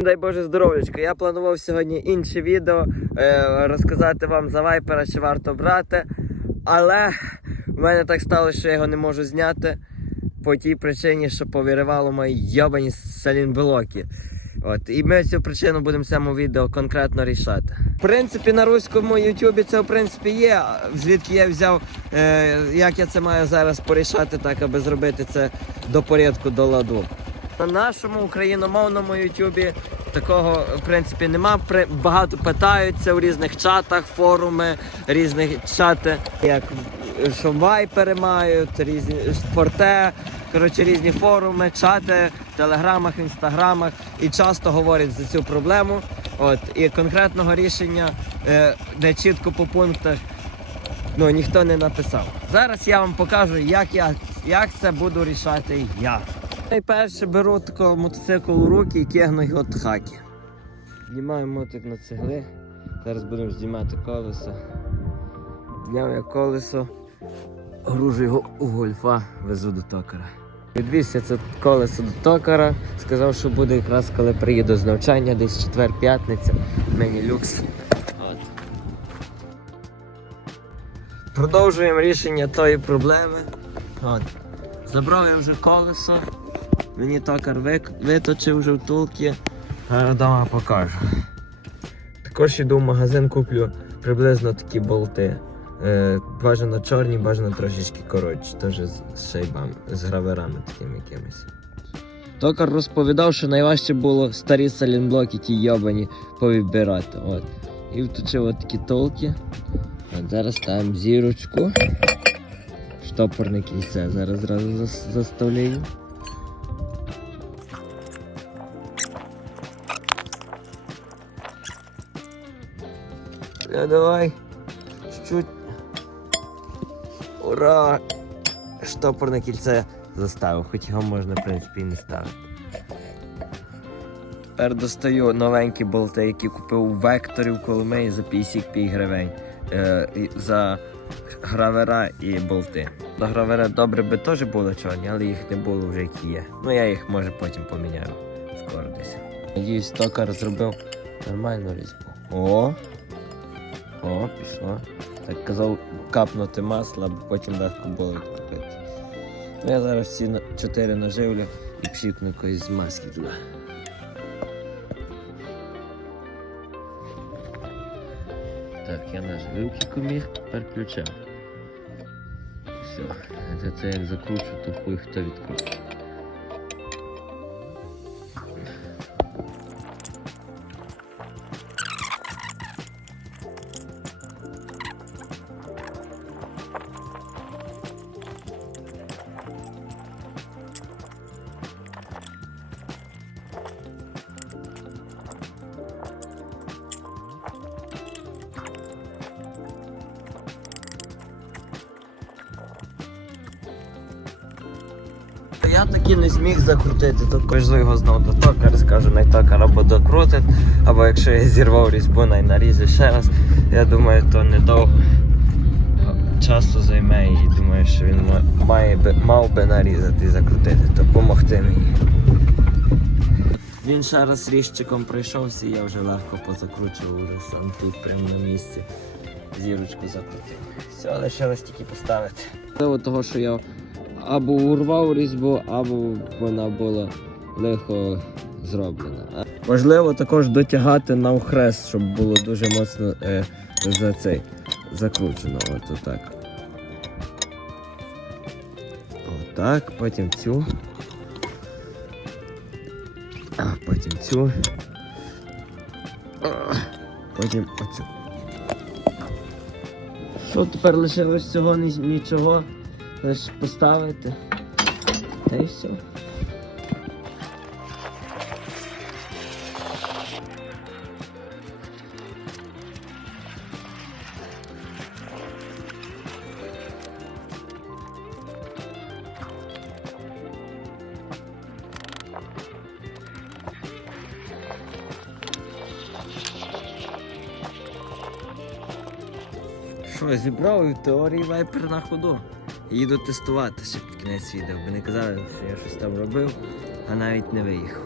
Дай Боже здоров'ячка. Я планував сьогодні інше відео е, розказати вам за вайпера, чи варто брати. Але в мене так сталося, що я його не можу зняти по тій причині, що повіривало мої йобані салінблоки. От, і ми цю причину будемо в цьому відео конкретно рішати. В принципі, на руському ютубі це в принципі є. Звідки я взяв, е, як я це маю зараз порішати, так аби зробити це до порядку, до ладу. На нашому україномовному ютубі такого в принципі нема. Багато питаються у різних чатах, форуми, різних чати, як що вайпери мають, різні форте, коротше, різні форуми, чати, в телеграмах, інстаграмах і часто говорять за цю проблему. От і конкретного рішення, де чітко по пунктах ну, ніхто не написав. Зараз я вам покажу, як я як це буду рішати я. Найперше беру такого мотоцикл у руки і кигну його от хаки. Знімаю мотик на цегли. Зараз будемо знімати колесо. Зняв я колесо, гружу його у гольфа, везу до токара. Відвіз я це колесо до токара, сказав, що буде якраз коли приїду з навчання, десь четвер-п'ятниця, мені люкс. От. Продовжуємо рішення тої проблеми. От. Забрав я вже колесо. Мені токар виточив вже втулки. Зараз вдома покажу. Також йду в магазин, куплю приблизно такі болти. Е, бажано чорні, бажано трошечки коротші, теж з шайбами, з граверами такими якимись. Токар розповідав, що найважче було старі салінблоки, ті йобані, повідбирати. От. І вточив такі толки. От зараз ставимо зірочку. Штопорне кільце. Зараз зразу заставляю. Бля, давай. Чуть-чуть. Ура! Штопорне кільце заставив, хоч його можна, в принципі, і не ставити. Тепер достаю новенькі болти, які купив у векторі в Коломиї за 55 гривень. Е, за гравера і болти. До гравера добре би теж були чорні, але їх не було вже які є. Ну я їх може потім поміняю скоро десь. Надіюсь, токар зробив нормальну різьбу. О! О, пішло. Так казав капнути масло, аби потім легко було відкупити. Ну я зараз ці чотири наживлю і пшікну якоїсь змазки туди. Так, я наживки коміг, тепер включав. Все, це як закручу, то хуй хто відкручує. Я таки не зміг закрутити, то кажу його знову до токара, скажу, най токар або докрутить, або якщо я зірвав різьбу, най наріже ще раз. Я думаю, то недовго часу займе і думаю, що він має мав би нарізати і закрутити, то допомогти мені. Він ще раз ріжчиком пройшовся, і я вже легко позакручував вже сам тут, прямо на місці. Зірочку закрутив. Все, лишилось тільки поставити. Того, що я або урвав різьбу, або вона була лихо зроблена. Важливо також дотягати навхрест, щоб було дуже моцно е, за цей закручено. От отак. Отак, потім цю. А, потім цю. Потім оцю. Що тепер лишилось цього нічого? Лише поставити. Та й все. Що, зібрав і теорії вайпер на ходу. Їду тестувати ще під кінець відео, бо не казали, що я щось там робив, а навіть не виїхав.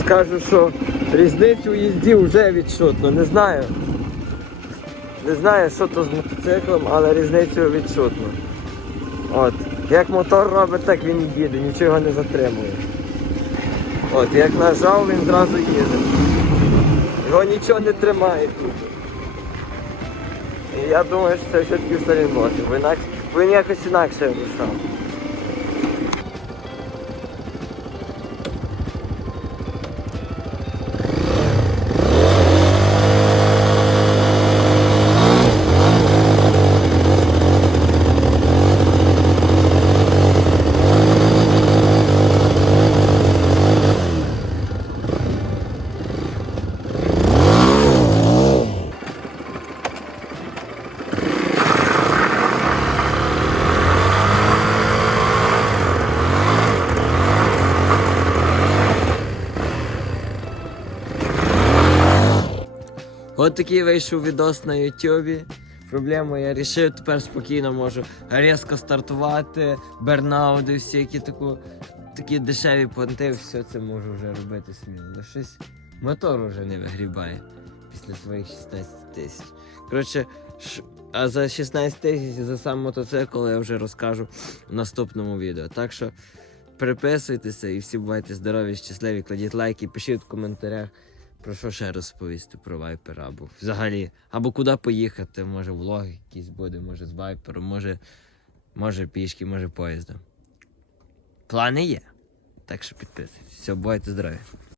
З Кажу, що різницю в їзді вже відчутно. Не знаю. Не знаю, що то з мотоциклом, але різницю відчутно. От. Як мотор робить, так він їде, нічого не затримує. От, як нажав, він зразу їде. Його нічого не тримає тут. І я думаю, що це все-таки інакше, він якось інакше рушав. От такий вийшов відос на Ютубі. Проблему я рішив, тепер спокійно можу різко стартувати, бернауди, всякі таку, такі дешеві понти, все це можу вже робити сміло. Але щось мотор вже не вигрібає після своїх 16 тисяч. Коротше, ш- а за 16 тисяч за сам мотоцикл я вже розкажу в наступному відео. Так що переписуйтеся і всі бувайте здорові, щасливі, кладіть лайки, пишіть в коментарях. Про що ще розповісти про вайпер або взагалі, або куди поїхати, може влог якийсь буде, може з вайпером, може, може пішки, може поїздом. Плани є. Так що підписуйтесь. Все, бувайте здорові.